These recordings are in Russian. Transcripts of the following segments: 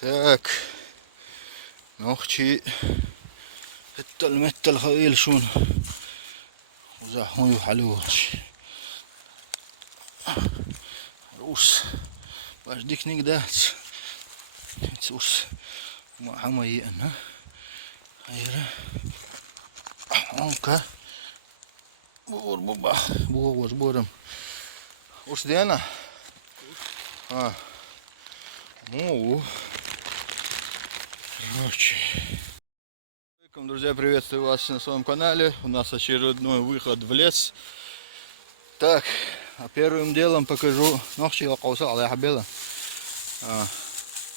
Так, نوختي المتل خيل شون وزحمو حلوش روس باش ديك نقدات تسوس ما حماي انا هيرا عنكا بور بوبا بور بورم وش دي انا ну короче. Друзья, приветствую вас на своем канале. У нас очередной выход в лес. Так, а первым делом покажу ногти лакауса على حبيله.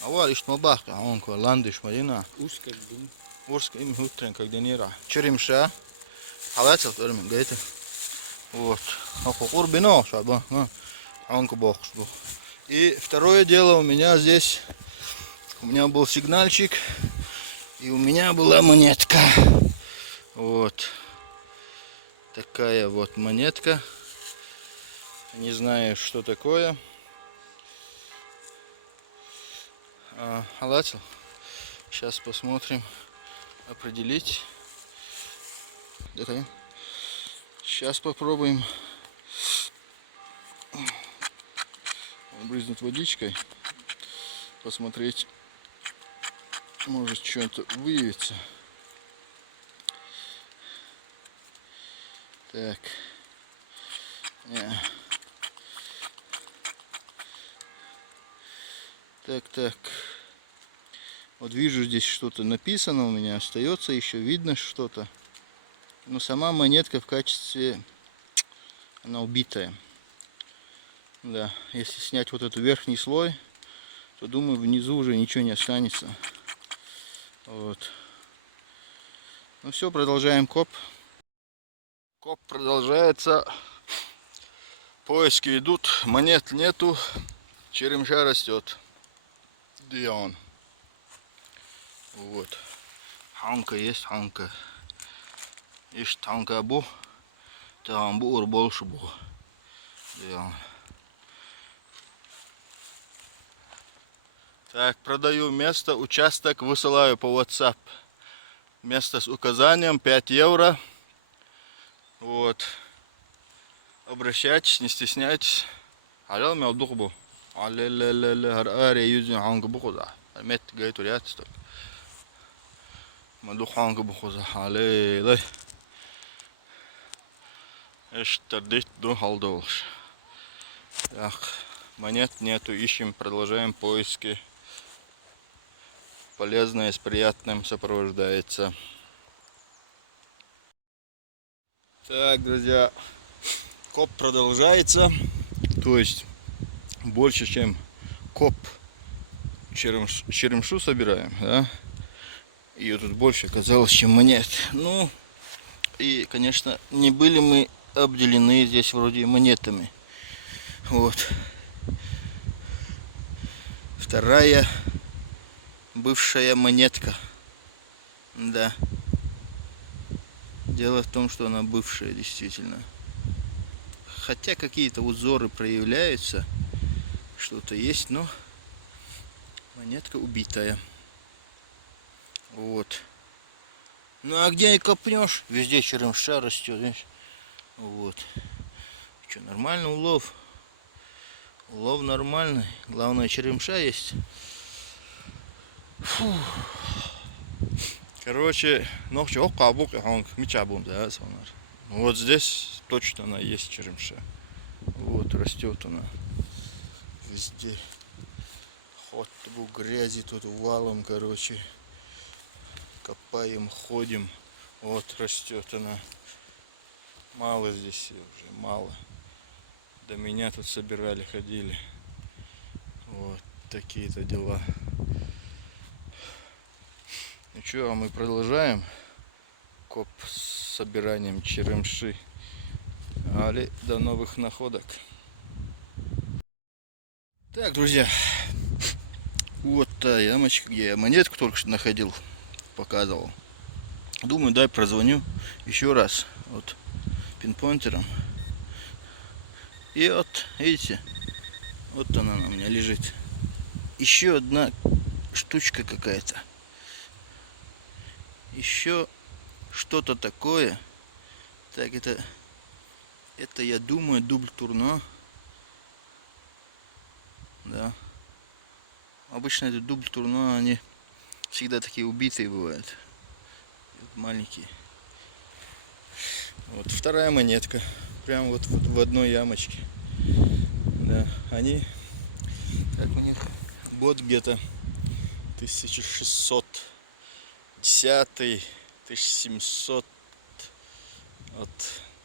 أول إيش مباح عون كولانديش مدينة. ورسك إم هوترين كدنيرة. черемша. حالات من جيته. Вот. Хохор бино, шаба. Онко бохш. И второе дело у меня здесь. У меня был сигнальчик. И у меня была монетка. Вот. Такая вот монетка. Не знаю, что такое. Халатил. Сейчас посмотрим. Определить. Сейчас попробуем брызнуть водичкой. Посмотреть. Может что-то выявится. Так. Так. Вот вижу, здесь что-то написано у меня. Остается еще видно что-то. Но сама монетка в качестве... Она убитая. Да. Если снять вот этот верхний слой, то думаю, внизу уже ничего не останется. Вот. Ну все, продолжаем коп. Коп продолжается. Поиски идут. Монет нету. Черемша растет. Где он? Вот. Ханка есть, ханка. Ишь, ханка бу. Там бур больше бу. Где он? Так, продаю место, участок, высылаю по WhatsApp. Место с указанием 5 евро. Вот. Обращайтесь, не стесняйтесь. Алло, меня духбу. Алло, юзин ханга бухуза. Мет гайту рядсток. Мадух ханга бухуза. Алло. Эш тардит до халдолш. Так, монет нету, ищем, продолжаем поиски. Полезное с приятным сопровождается. Так, друзья, коп продолжается. То есть больше, чем коп черемшу собираем, да? Ее тут больше оказалось, чем монет. Ну, и, конечно, не были мы обделены здесь вроде монетами. Вот. Вторая бывшая монетка. Да. Дело в том, что она бывшая, действительно. Хотя какие-то узоры проявляются. Что-то есть, но монетка убитая. Вот. Ну а где и копнешь? Везде черемша растет, видишь? Вот. Что, нормальный улов? Улов нормальный. Главное, черемша есть. Фу. Короче, вот здесь точно она есть, черемша. Вот, растет она. Везде. Ход грязи тут валом, короче. Копаем, ходим. Вот, растет она. Мало здесь уже, мало. До меня тут собирали, ходили. Вот такие-то дела. Ну что, а мы продолжаем коп с собиранием черемши. Али, до новых находок. Так, друзья, вот та ямочка, где я монетку только что находил, показывал. Думаю, дай прозвоню еще раз вот пинпоинтером. И вот, видите, вот она у меня лежит. Еще одна штучка какая-то. Еще что-то такое. Так, это я думаю дубль турно. Да. Обычно это дубль турно, они всегда такие убитые бывают. Вот маленькие. Вот вторая монетка. Прям вот в одной ямочке. Да. Они, как у них год где-то 1610, 1700. Вот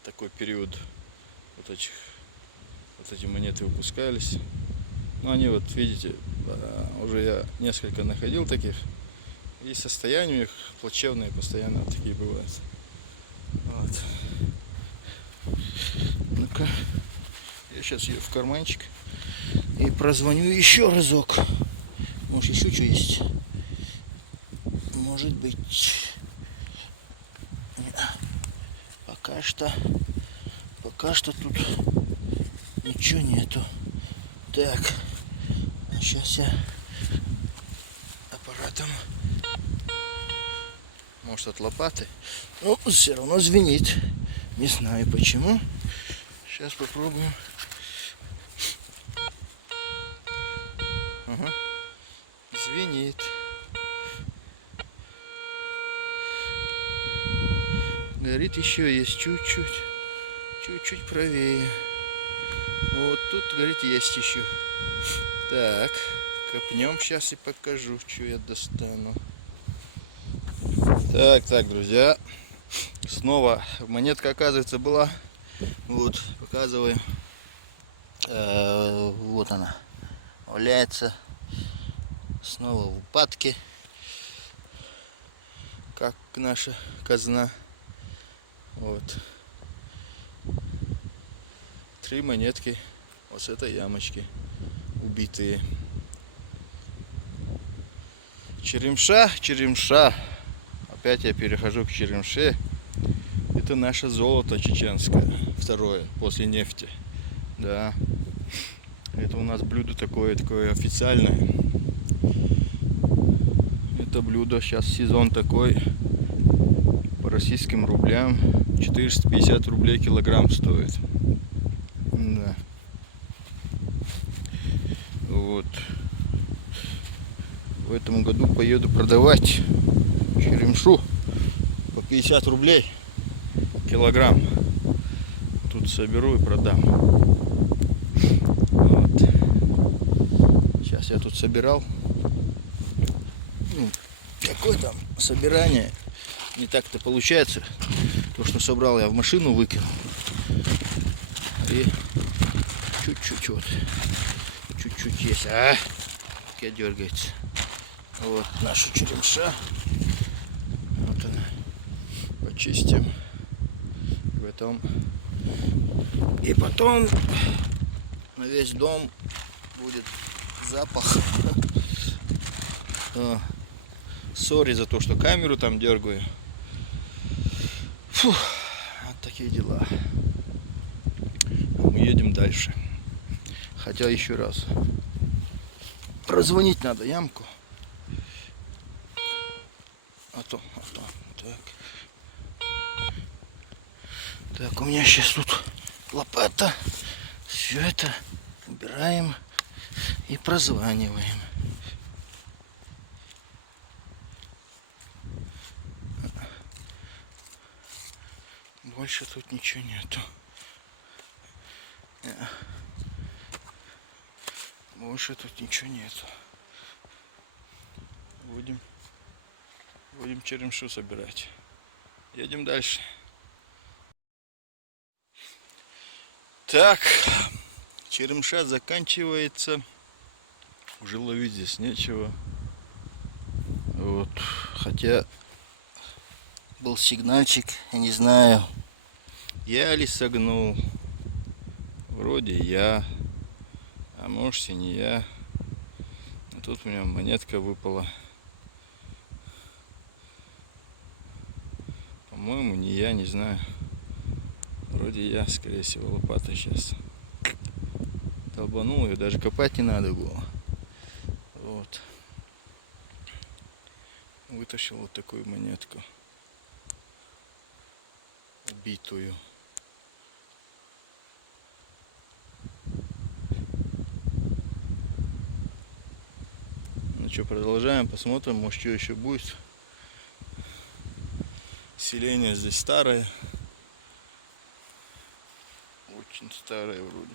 такой период. Вот эти монеты выпускались. Но они вот, видите, уже я несколько находил таких. И состояние у них плачевные постоянно вот такие бывают. Вот. Ну-ка, я сейчас ее в карманчик и прозвоню еще разок. Может еще что есть? Может быть. Пока что тут ничего нету. Так, сейчас я аппаратом, может от лопаты, но все равно звенит. Не знаю почему. Сейчас попробуем. Ага. Звенит. Горит еще есть чуть-чуть правее. Вот тут, говорит, есть еще. Так, копнем сейчас и покажу, что я достану. Так, друзья. Снова монетка, оказывается, была. Вот, показываю. Вот она. Валяется. Снова в упадке. Как наша казна. Вот. 3 монетки вот с этой ямочки. Убитые. Черемша. Опять я перехожу к черемше. Это наше золото чеченское. Второе, после нефти. Да. Это у нас блюдо такое официальное. Это блюдо сейчас сезон такой. По российским рублям 450 рублей килограмм стоит. Да. Вот. В этом году поеду продавать черемшу по 50 рублей килограмм. Тут соберу и продам. Вот. Сейчас я тут собирал. Какое там собирание? Не так-то получается. То, что собрал, я в машину выкинул. И чуть-чуть вот. Чуть-чуть есть. Как дергается. Вот наша черемша. Вот она. Почистим. И потом на весь дом будет запах. Сори за то, что камеру там дергаю. Фух, вот такие дела. Мы едем дальше. Хотя еще раз прозвонить надо ямку. А то. Так, у меня сейчас тут лопата. Все это убираем и прозваниваем. Больше тут ничего нету. Больше тут ничего нету. Будем черемшу собирать. Едем дальше. Так, черемша заканчивается. Уже ловить здесь нечего. Вот, хотя был сигнальчик, я не знаю, я ли согнул. Вроде я, а может и не я. А тут у меня монетка выпала. По-моему, не я, не знаю. Вроде я, скорее всего, лопатой сейчас долбанул ее, даже копать не надо было. Вот. вытащил вот такую монетку. Убитую. Ну что, продолжаем, посмотрим, может что еще будет. Селение здесь старое. Очень старое вроде.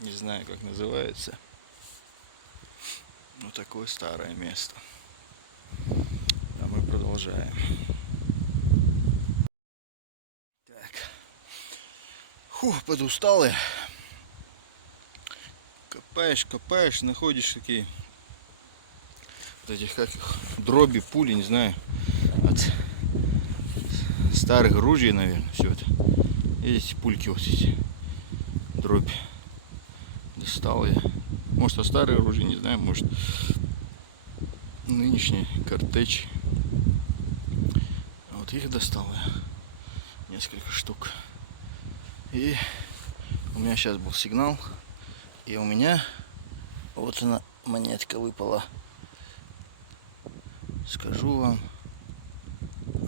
Не знаю, как называется. Но такое старое место. А мы продолжаем. Так. Фух, подустал. Копаешь, копаешь, находишь такие вот этих, как их, дроби, пули, не знаю, от старых ружей, наверное, все это. И эти пульки вот эти, дробь. Достал я. Может, от старых ружей, не знаю, может, нынешние картечи. Вот их достал я. Несколько штук. И у меня сейчас был сигнал. И у меня вот она, монетка выпала. Скажу вам,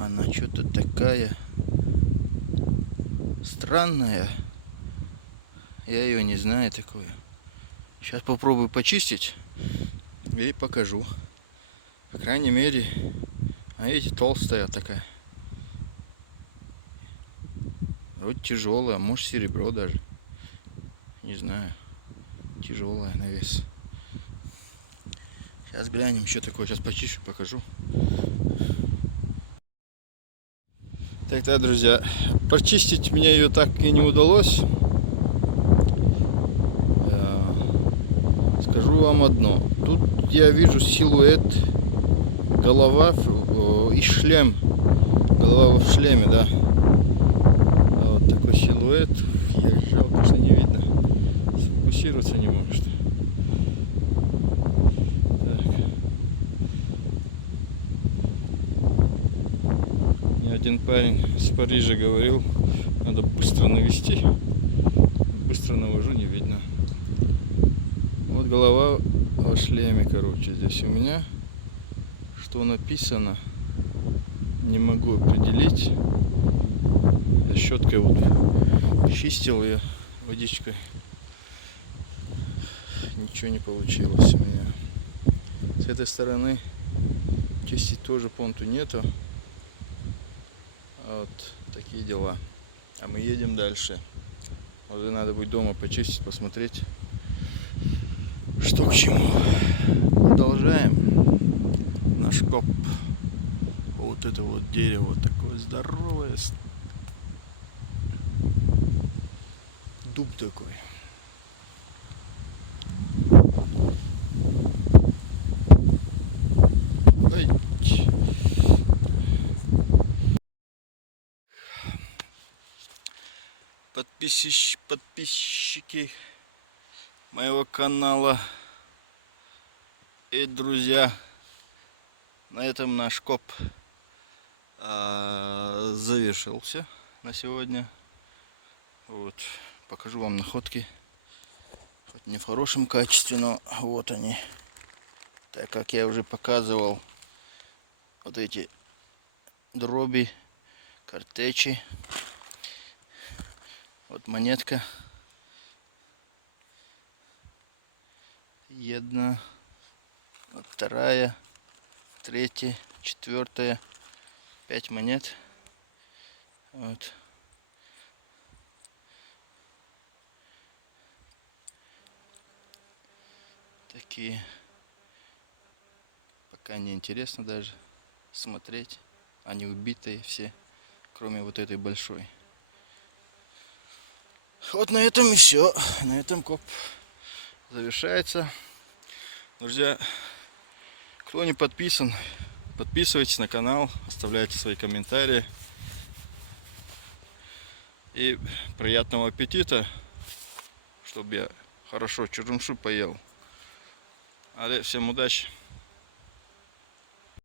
она что-то такая странная. Я ее не знаю такое. Сейчас попробую почистить и покажу. По крайней мере, а эти толстая такая. Вроде тяжелая, может серебро даже. Не знаю. Тяжелая на вес. Сейчас глянем, что такое. Сейчас почищу, покажу. Так, друзья, почистить мне ее так и не удалось. Скажу вам одно. Тут я вижу силуэт, голова и шлем. Голова в шлеме, да. Вот такой силуэт. Жалко, что не видно. Сфокусироваться не может. Один парень с Парижа говорил, надо быстро навести. Быстро навожу, не видно. Вот голова в шлеме, короче, здесь у меня. Что написано, не могу определить. Я щеткой вот чистил ее водичкой. Ничего не получилось у меня. С этой стороны чистить тоже понту нету. Вот такие дела. А мы едем дальше. Уже надо будет дома почистить, посмотреть, что к чему. Продолжаем наш коп. Вот это вот дерево вот такое здоровое. Дуб такой. Подписчики моего канала и друзья, на этом наш коп завершился на сегодня. Вот, покажу вам находки, хоть не в хорошем качестве, но вот они. Так как я уже показывал, вот эти дроби, картечи. Вот монетка. Одна, вот вторая, третья, четвертая, 5 монет. Вот. Такие. Пока не интересно даже смотреть. Они убитые все, кроме вот этой большой. Вот на этом и все. На этом коп завершается. Друзья, кто не подписан, подписывайтесь на канал, оставляйте свои комментарии. И приятного аппетита, чтобы я хорошо чурумшу поел. Але всем удачи.